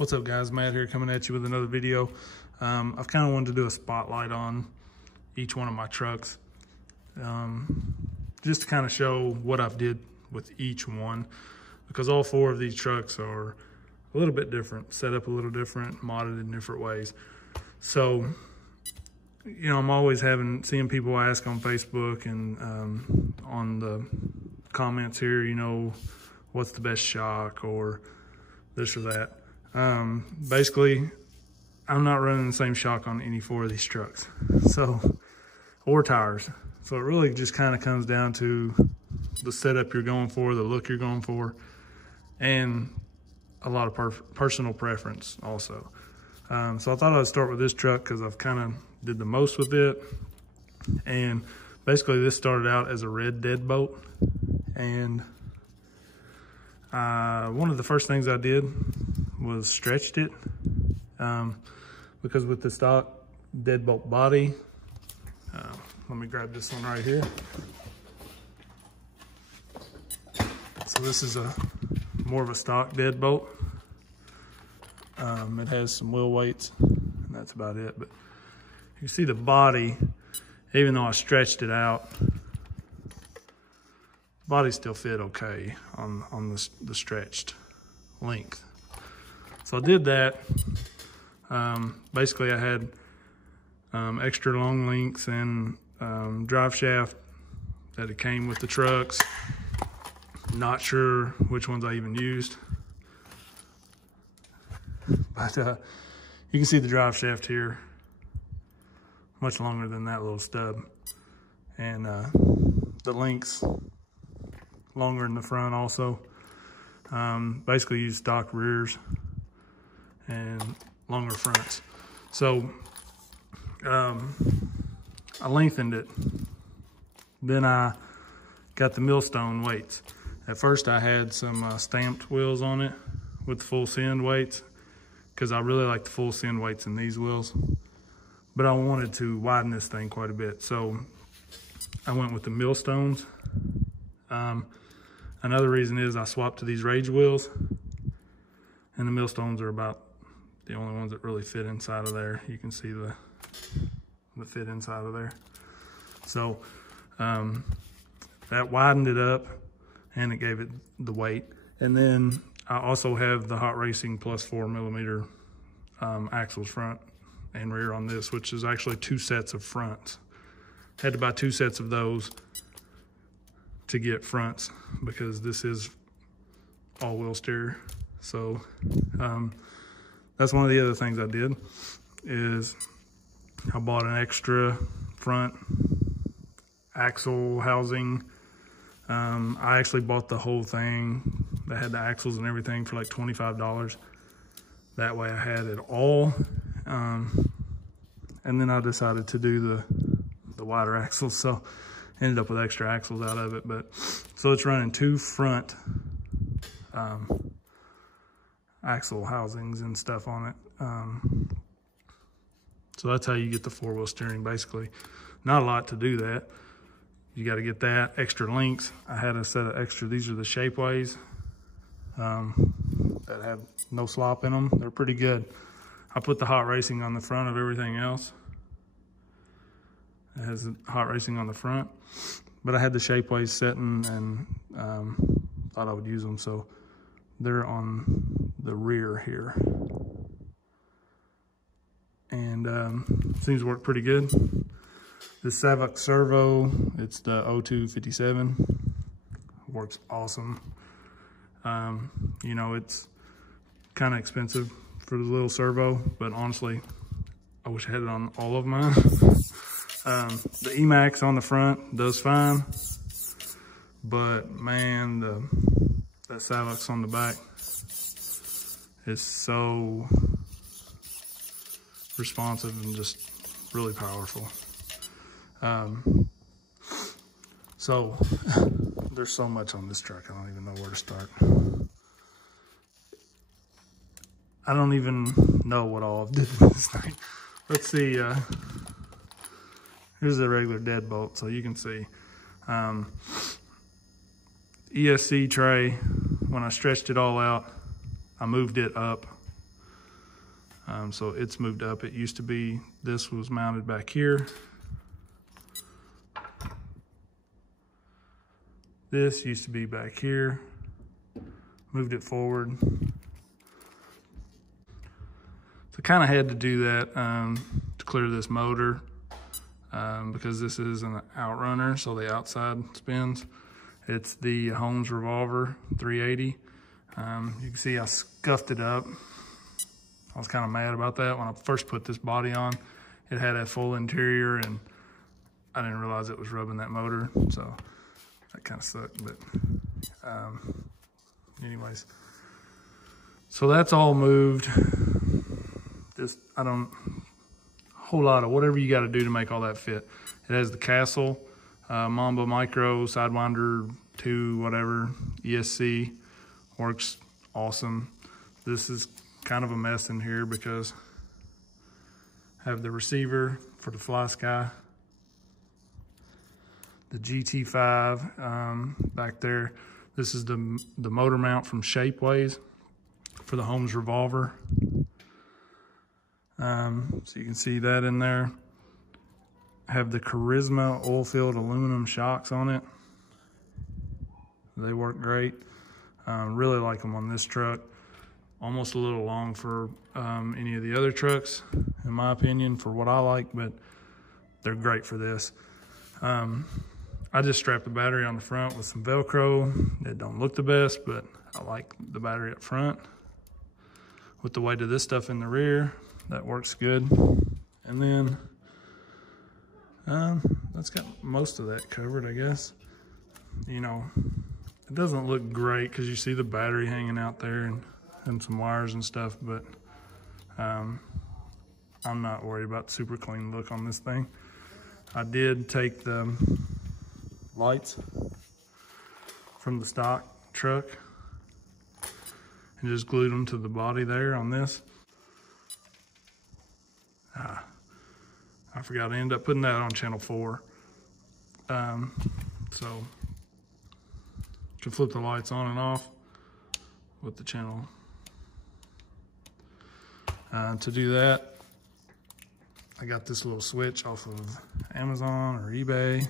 What's up guys, Matt here coming at you with another video. I've kind of wanted to do a spotlight on each one of my trucks, just to kind of show what I've did with each one, because all four of these trucks are a little bit different, set up a little different, modded in different ways. So, you know, I'm always seeing people ask on Facebook and on the comments here, you know, what's the best shock or this or that. Basically, I'm not running the same shock on any four of these trucks, or tires. So it really just kind of comes down to the setup you're going for, the look you're going for, and a lot of personal preference also. So I thought I'd start with this truck because I've kind of did the most with it. And basically this started out as a red deadbolt. And one of the first things I did was stretched it, because with the stock deadbolt body, let me grab this one right here. So this is more of a stock deadbolt. It has some wheel weights, and that's about it. But you see the body, even though I stretched it out, the body still fit okay on the stretched length. So I did that. Basically I had extra long links and drive shaft that it came with the trucks. Not sure which ones I even used, but you can see the drive shaft here, much longer than that little stub, and the links longer in the front also. Basically use stock rears and longer fronts. So I lengthened it. Then I got the millstone weights. At first I had some stamped wheels on it with full send weights, because I really like the full send weights in these wheels, but I wanted to widen this thing quite a bit. So I went with the millstones. Another reason is I swapped to these rage wheels, and the millstones are about the only ones that really fit inside of there. You can see the fit inside of there. So that widened it up and it gave it the weight. And then I also have the Hot Racing plus 4mm axles front and rear on this, which is actually 2 sets of fronts. Had to buy 2 sets of those to get fronts, because this is all-wheel steer. So that's one of the other things I did, is I bought an extra front axle housing. I actually bought the whole thing that had the axles and everything for like $25. That way I had it all. And then I decided to do the wider axles, so ended up with extra axles out of it. But so it's running 2 front axle housings and stuff on it. So that's how you get the 4-wheel steering, basically. Not a lot to do that. You got to get that extra links. I had a set of extra, these are the shapeways that have no slop in them. They're pretty good. I put the Hot Racing on the front of everything else. It has Hot Racing on the front, but I had the shapeways setting and thought I would use them, so they're on the rear here. And seems to work pretty good. This Savox servo, it's the 0257, works awesome. You know, it's kind of expensive for the little servo, but honestly, I wish I had it on all of mine. The Emax on the front does fine, but man, that Savox on the back is so responsive and just really powerful. So there's so much on this truck, I don't even know where to start. I don't even know what all I've did with this thing. Let's see, here's a regular deadbolt, so you can see. ESC tray, when I stretched it all out, I moved it up So it's moved up. It used to be, this was mounted back here. This used to be back here. Moved it forward. So kind of had to do that to clear this motor because this is an outrunner, so the outside spins. It's the Holmes revolver 380. You can see I scuffed it up. I was kind of mad about that when I first put this body on. It had a full interior and I didn't realize it was rubbing that motor, so that kind of sucked. But anyways, so that's all moved. Just, a whole lot of whatever you got to do to make all that fit. It has the Castle, Mamba Micro, Sidewinder 2, whatever, ESC, works awesome. This is kind of a mess in here because I have the receiver for the Fly Sky, the GT5 back there. This is the motor mount from Shapeways for the Holmes revolver. So you can see that in there. I have the Charisma oil-filled aluminum shocks on it. They work great. Really like them on this truck. Almost a little long for any of the other trucks, in my opinion, for what I like, but they're great for this. I just strapped the battery on the front with some Velcro. It don't look the best, but I like the battery up front. With the weight of this stuff in the rear, that works good. And then that's got most of that covered, I guess. You know, it doesn't look great because you see the battery hanging out there and some wires and stuff, but I'm not worried about super clean look on this thing. I did take the lights from the stock truck and just glued them to the body there on this. I forgot I ended up putting that on channel 4. So you can flip the lights on and off with the channel. To do that, I got this little switch off of Amazon or eBay,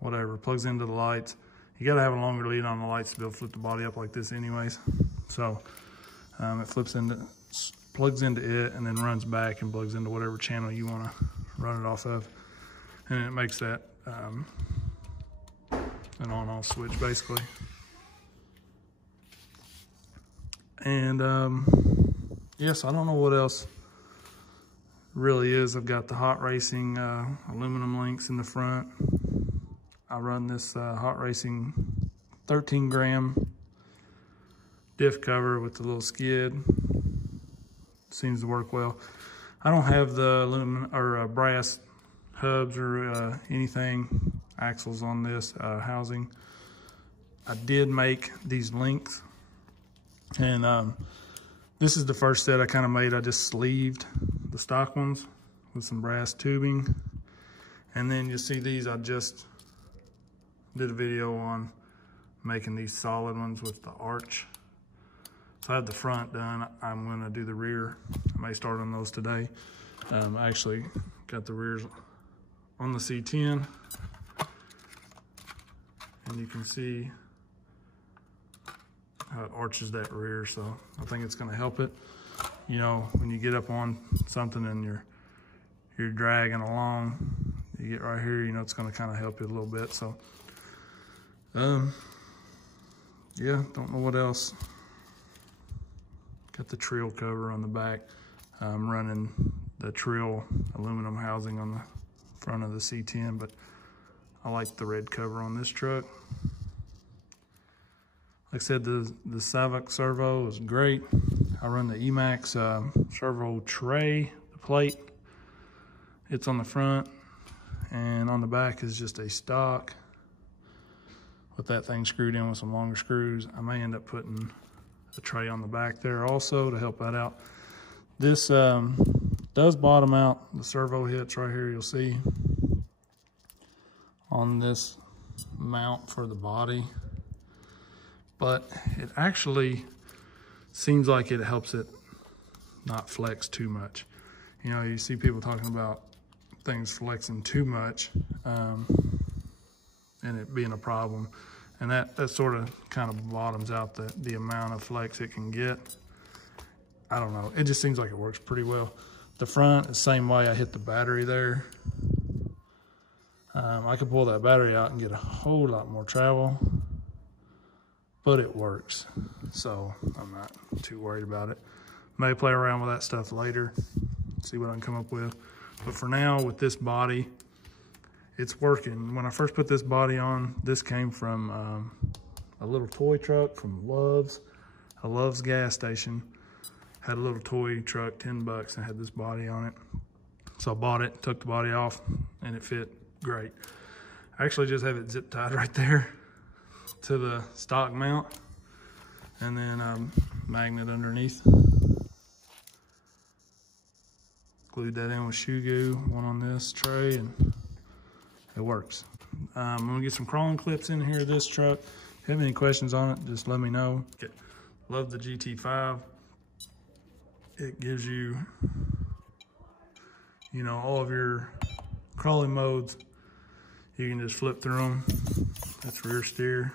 whatever, plugs into the lights. You gotta have a longer lead on the lights to be able to flip the body up like this anyways. So it plugs into it and then runs back and plugs into whatever channel you wanna run it off of. And it makes that an on-off switch basically. And yes, I don't know what else really is. I've got the Hot Racing aluminum links in the front. I run this Hot Racing 13 gram diff cover with the little skid. Seems to work well. I don't have the aluminum or brass hubs or anything, axles on this housing. I did make these links, and this is the first set I kind of made. I just sleeved the stock ones with some brass tubing. And then you see these, I just did a video on making these solid ones with the arch. So I have the front done. I'm gonna do the rear. I may start on those today. I actually got the rears on the C10. And you can see how it arches that rear, so I think it's gonna help it. You know, when you get up on something and you're dragging along, you get right here, you know, it's gonna kind of help you a little bit. So, yeah, don't know what else. Got the Trill cover on the back. I'm running the Trill aluminum housing on the front of the C10, but I like the red cover on this truck. Like I said, the Savoc servo is great. I run the Emax servo tray, the plate. It's on the front, and on the back is just a stock with that thing screwed in with some longer screws. I may end up putting a tray on the back there also to help that out. This does bottom out. The servo hits right here, you'll see on this mount for the body. But it actually seems like it helps it not flex too much. You know, you see people talking about things flexing too much and it being a problem. And that sort of kind of bottoms out the amount of flex it can get. I don't know, it just seems like it works pretty well. The front, the same way. I hit the battery there. I could pull that battery out and get a whole lot more travel, but it works. So I'm not too worried about it. May play around with that stuff later, see what I can come up with. But for now, with this body, it's working. When I first put this body on, this came from a little toy truck from Love's, a Love's gas station. Had a little toy truck, 10 bucks, and had this body on it. So I bought it, took the body off, and it fit great. I actually just have it zip tied right there to the stock mount, and then magnet underneath. Glued that in with shoe glue, one on this tray, and it works. I'm gonna get some crawling clips in here, this truck. If you have any questions on it, just let me know. Okay. Love the GT5. It gives you, you know, all of your crawling modes. You can just flip through them. That's rear steer.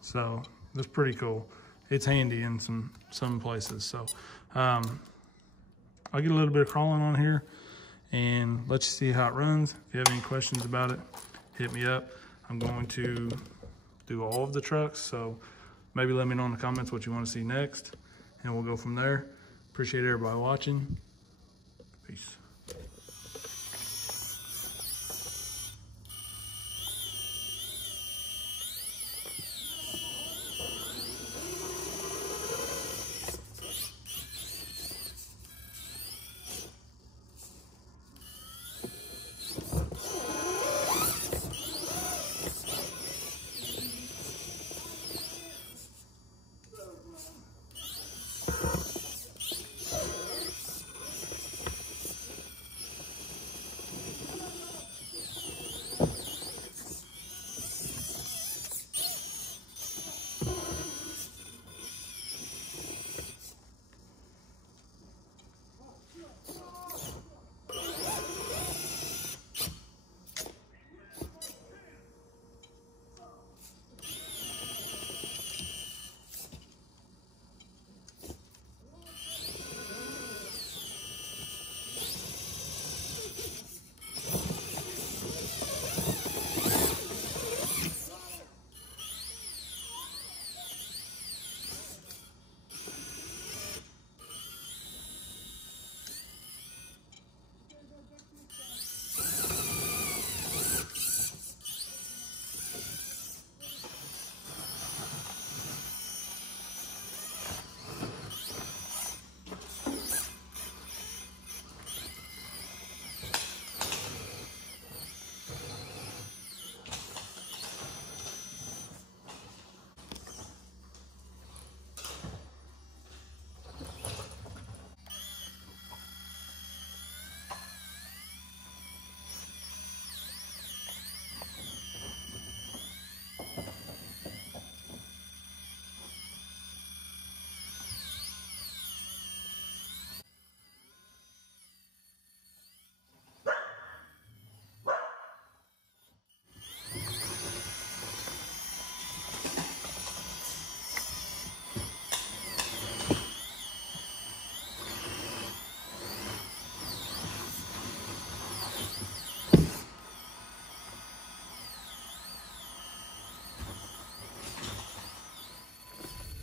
So that's pretty cool. It's handy in some places. So I'll get a little bit of crawling on here and let you see how it runs. If you have any questions about it, hit me up. I'm going to do all of the trucks, so maybe let me know in the comments what you want to see next, and we'll go from there. Appreciate everybody watching. Peace.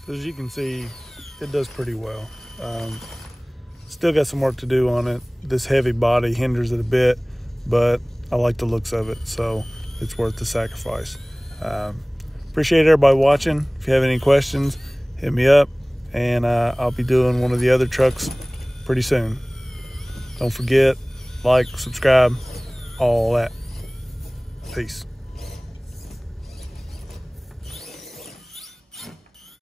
As you can see, it does pretty well. Still got some work to do on it. This heavy body hinders it a bit, but I like the looks of it, so it's worth the sacrifice. Appreciate everybody watching. If you have any questions, hit me up, and I'll be doing one of the other trucks pretty soon. Don't forget, like, subscribe, all that. Peace.